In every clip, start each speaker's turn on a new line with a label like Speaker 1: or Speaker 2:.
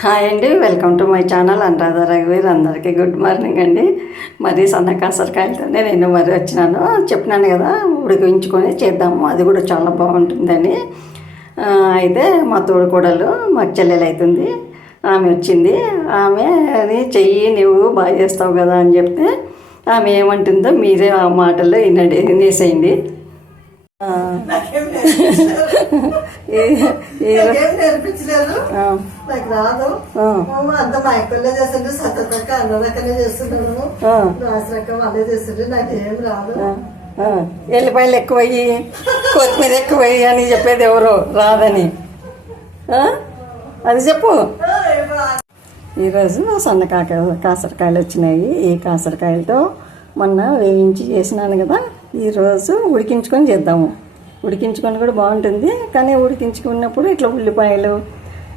Speaker 1: Hi అండి welcome to my channel. Anuradha రఘువీర్ అందరికీ good morning అండి. మరి సన్న కాసరకాయలతోనే నేను మరి వచ్చినాను. చెప్పినాను కదా ఉడికించుకొని చేద్దాము. అది కూడా చాలా బాగుంటుందని. అయితే మా తోడుకోడలు మాకు చెల్లెలు అవుతుంది ఆమె వచ్చింది. ఆమె అది చెయ్యి నువ్వు బాగా చేస్తావు కదా అని చెప్తే ఆమె ఏమంటుందో మీరే ఆ మాటల్లో వినడి వినేసేయండి.
Speaker 2: నేర్పించలేదు. నాకు రాదు. అంత మా ఎక్కడలే చేస్తుంటే సత్తక అన్న రకమే చేస్తున్నాను. రాసి రకం అదే చేస్తుంటే నాకేం రాదు.
Speaker 1: ఆ, ఆ. ఎల్లిపాయలు ఎక్కువయ్యి కొత్తిమీర ఎక్కువయ్యి అని చెప్పేది ఎవరు? రాదని? అది చెప్పు. ఈరోజు సన్న కాక కాసరకాయలు వచ్చినాయి. ఈ కాసరకాయలతో మొన్న వేయించి చేసినాను కదా ఈరోజు ఉడికించుకొని చేద్దాము. ఉడికించుకొని కూడా బాగుంటుంది. కానీ ఉడికించుకున్నప్పుడు ఇట్లా ఉల్లిపాయలు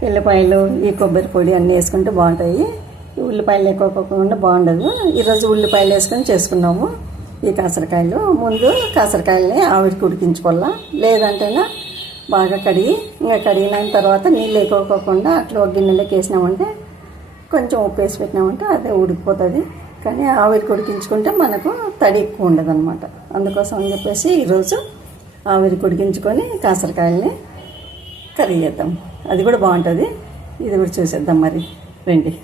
Speaker 1: ఎల్లిపాయలు ఈ కొబ్బరి పొడి అన్నీ వేసుకుంటే బాగుంటాయి. ఈ ఉల్లిపాయలు ఎక్కువ కాకుండా బాగుండదు ఈరోజు ఉల్లిపాయలు వేసుకొని చేసుకున్నాము. ఈ కాసరకాయలు. ముందు కాసరకాయలని ఆవిడికి ఉడికించుకోవాలా? లేదంటేనా బాగా కడిగి ఇంకా కడిగిన తర్వాత నీళ్ళు ఎక్కువకోకుండా అట్లా ఒక గిన్నెలోకి వేసినామంటే కొంచెం ఉప్పు వేసి పెట్టినామంటే అదే ఉడికిపోతుంది. కానీ ఆవిరికి ఉడికించుకుంటే మనకు తడి ఎక్కువ ఉండదు అనమాట అందుకోసం అని చెప్పేసి ఈరోజు ఆవిరి ఉడికించుకొని కాసరకాయల్ని కర్రీ చేద్దాం. అది కూడా బాగుంటుంది. ఇది కూడా చూసేద్దాం మరి. రండి.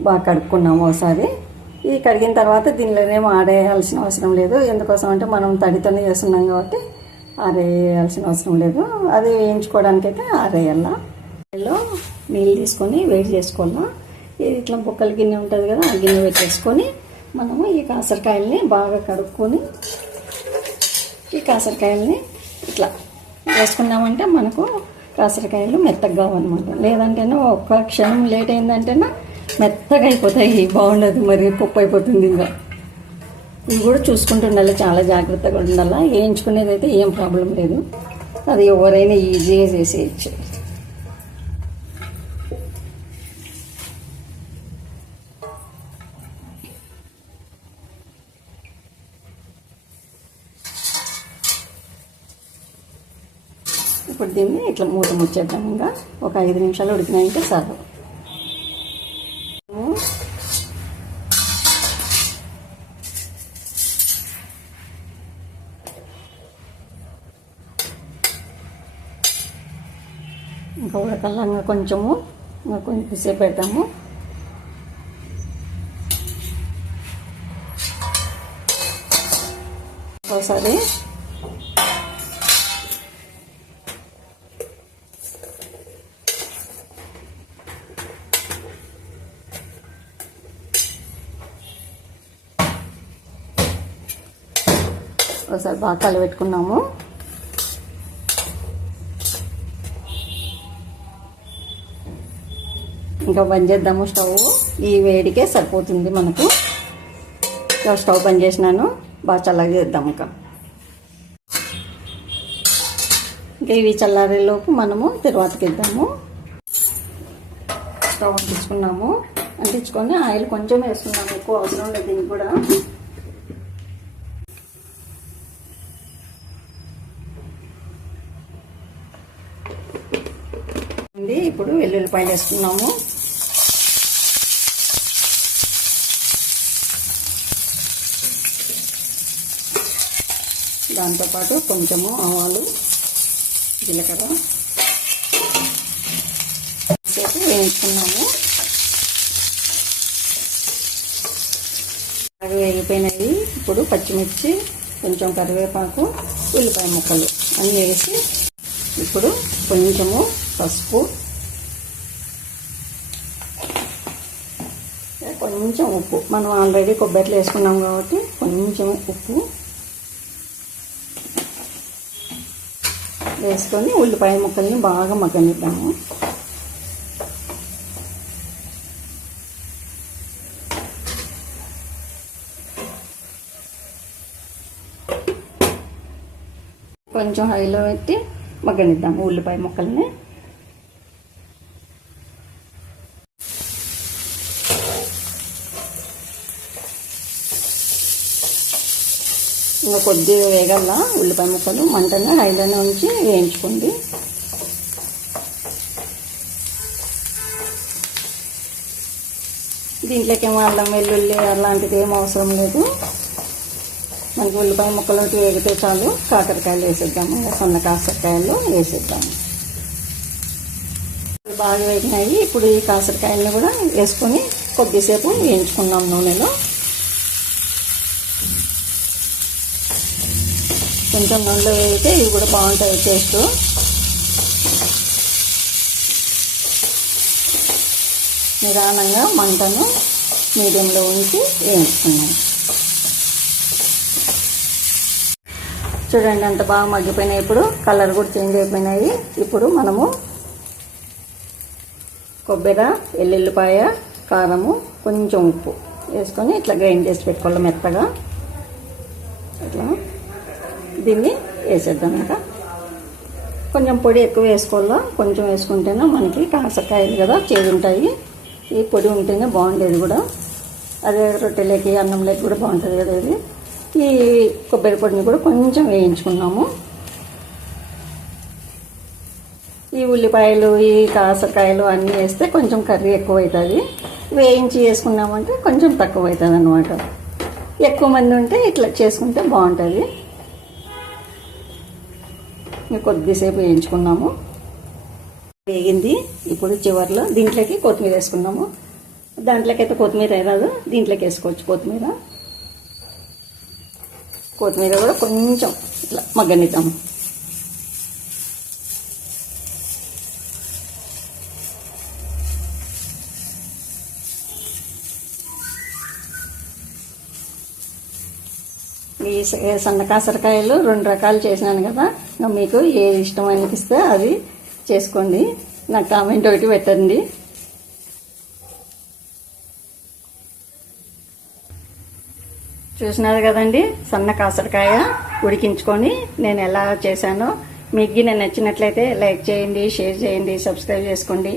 Speaker 1: బాగా కడుక్కున్నాము ఒకసారి. ఈ కడిగిన తర్వాత దీనిలోనేమో ఆడేయాల్సిన అవసరం లేదు. ఎందుకోసం అంటే మనం తడితోనే చేస్తున్నాం కాబట్టి ఆరేయాల్సిన అవసరం లేదు. అది వేయించుకోవడానికైతే ఆరేయాలా. నీళ్ళు తీసుకొని వేడి చేసుకోవాలా. ఇది ఇట్లా బొక్కల గిన్నె ఉంటుంది కదా ఆ గిన్నె పెట్టేసుకొని మనము ఈ కాసరకాయల్ని బాగా కడుక్కొని ఈ కాసరకాయల్ని ఇట్లా వేసుకున్నామంటే మనకు కాసరకాయలు మెత్తగా అనమాట లేదంటేనే ఒక్క క్షణం లేట్ అయిందంటేనే మెత్తగా అయిపోతాయి బాగుండదు మరి పప్పు అయిపోతుంది ఇంకా. ఇవి కూడా చూసుకుంటుండాలి చాలా జాగ్రత్తగా ఉండాలి. వేయించుకునేది అయితే ఏం ప్రాబ్లం లేదు. అది ఎవరైనా ఈజీగా చేసేయచ్చు. ఇప్పుడు దీన్ని ఇట్లా మూత ముచ్చేద్దాం ఇంకా. ఒక ఐదు నిమిషాలు ఉడికినాయంటే చాలు ఇంకా ఉడకల్లా ఇంకా కొంచెము ఇంకా కొంచెం సేపు పెడతాము. ఒకసారి ఒకసారి బాగా కలబెట్టుకున్నాము ఇంకా బంద్ చేద్దాము స్టవ్. ఈ వేడికే సరిపోతుంది మనకు. ఇంకా స్టవ్ బంద్ చేసినాను. బాగా చల్లగా చేద్దాం ఇంకా. ఇంకా ఇవి చల్లారేలోపు మనము తర్వాతకి ఇద్దాము స్టవ్ అంటించుకున్నాము. అంటించుకొని ఆయిల్ కొంచెం వేసుకున్నాము ఎక్కువ అవసరం లేదు దీనికి కూడా. ఉల్లిపాయలు వేసుకున్నాము. దాంతోపాటు కొంచెము ఆవాలు జీలకర్ర సేపు వేయించుకున్నాము. అవి వేగిపోయినవి ఇప్పుడు పచ్చిమిర్చి కొంచెం కరివేపాకు ఉల్లిపాయ ముక్కలు అన్నీ వేసి ఇప్పుడు కొంచెము పసుపు కొంచెం ఉప్పు. మనం ఆల్రెడీ కొబ్బరిలో వేసుకున్నాం కాబట్టి కొంచెం ఉప్పు వేసుకొని ఉల్లిపాయ ముక్కల్ని బాగా మగ్గనిద్దాము. కొంచెం హైలో పెట్టి మగ్గనిద్దాము ఉల్లిపాయ ముక్కల్ని. ఇంకా కొద్దిగా వేగల ఉల్లిపాయ ముక్కలు మంటగా హైలోనే ఉంచి వేయించుకోండి. దీంట్లోకి ఏమో అల్లం వెల్లుల్లి అలాంటిది ఏం అవసరం లేదు. మనకి ఉల్లిపాయ ముక్కలు వేగితే చాలు. కాకరకాయలు వేసేద్దాము సన్న కాసరకాయలు వేసేద్దాము. బాగా వేగినాయి. ఇప్పుడు ఈ కాసరకాయలను కూడా వేసుకొని కొద్దిసేపు వేయించుకున్నాం నూనెలో. కొంచెం నూనెలో వేగితే ఇవి కూడా బాగుంటాయి టేస్ట్. నిదానంగా మంటను మీడియంలో ఉంచి వేయించుకున్నాను చూడండి అంత బాగా మగ్గిపోయినాయి ఇప్పుడు. కలర్ కూడా చేంజ్ అయిపోయినాయి. ఇప్పుడు మనము కొబ్బరి ఎల్లుల్లిపాయ కారము కొంచెం ఉప్పు వేసుకొని ఇట్లా గ్రైండ్ చేసి పెట్టుకోవాలి మెత్తగా. ఇట్లా దీన్ని వేసేద్దాం ఇక. కొంచెం పొడి ఎక్కువ వేసుకోవాలా? కొంచెం వేసుకుంటేనే మనకి కాసకాయలు కదా చేదుంటాయి ఈ పొడి ఉంటేనే బాగుండేది కూడా. అదే రొట్టెలకి అన్నంలోకి కూడా బాగుంటుంది కదా ఇది. ఈ కొబ్బరి పొడిని కూడా కొంచెం వేయించుకున్నాము. ఈ ఉల్లిపాయలు ఈ కాసకాయలు అన్నీ వేస్తే కొంచెం కర్రీ ఎక్కువ అవుతుంది వేయించి వేసుకున్నామంటే కొంచెం తక్కువ అవుతుంది అనమాట ఎక్కువ మంది ఉంటే ఇట్లా చేసుకుంటే బాగుంటుంది. కొద్దిసేపు వేయించుకున్నాము. వేగింది. ఇప్పుడు చివరిలో దీంట్లోకి కొత్తిమీర వేసుకున్నాము. దాంట్లోకి అయితే కొత్తిమీర రాదు. దీంట్లోకి వేసుకోవచ్చు కొత్తిమీర. కొత్తిమీర కూడా కొంచెం ఇట్లా మగ్గనిద్దాము. ఈ సన్నకాసరకాయలు సన్న కాసరకాయలు రెండు రకాలు చేసినాను కదా. మీకు ఏది ఇష్టం అనిపిస్తే అది చేసుకోండి. నాకు కామెంట్ ఒకటి పెట్టండి. చూసినారు కదండి సన్న కాసరకాయ ఉడికించుకొని నేను ఎలా చేశానో. మీకు నేను నచ్చినట్లయితే లైక్ చేయండి షేర్ చేయండి సబ్స్క్రైబ్ చేసుకోండి.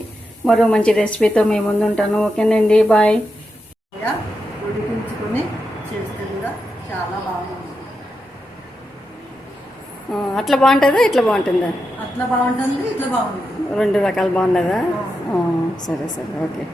Speaker 1: మరో మంచి రెసిపీతో మీ ముందు ఉంటాను ఓకేనండి బాయ్.
Speaker 2: ఉడికించుకొని చేస్తే కూడా చాలా బాగుంది
Speaker 1: అట్లా బాగుంటుందా? ఇట్లా బాగుంటుందా?
Speaker 2: అట్లా బాగుంటుంది ఇట్లా బాగుంటుంది.
Speaker 1: రెండు రకాలు బాగున్నదా? సరే సరే ఓకే.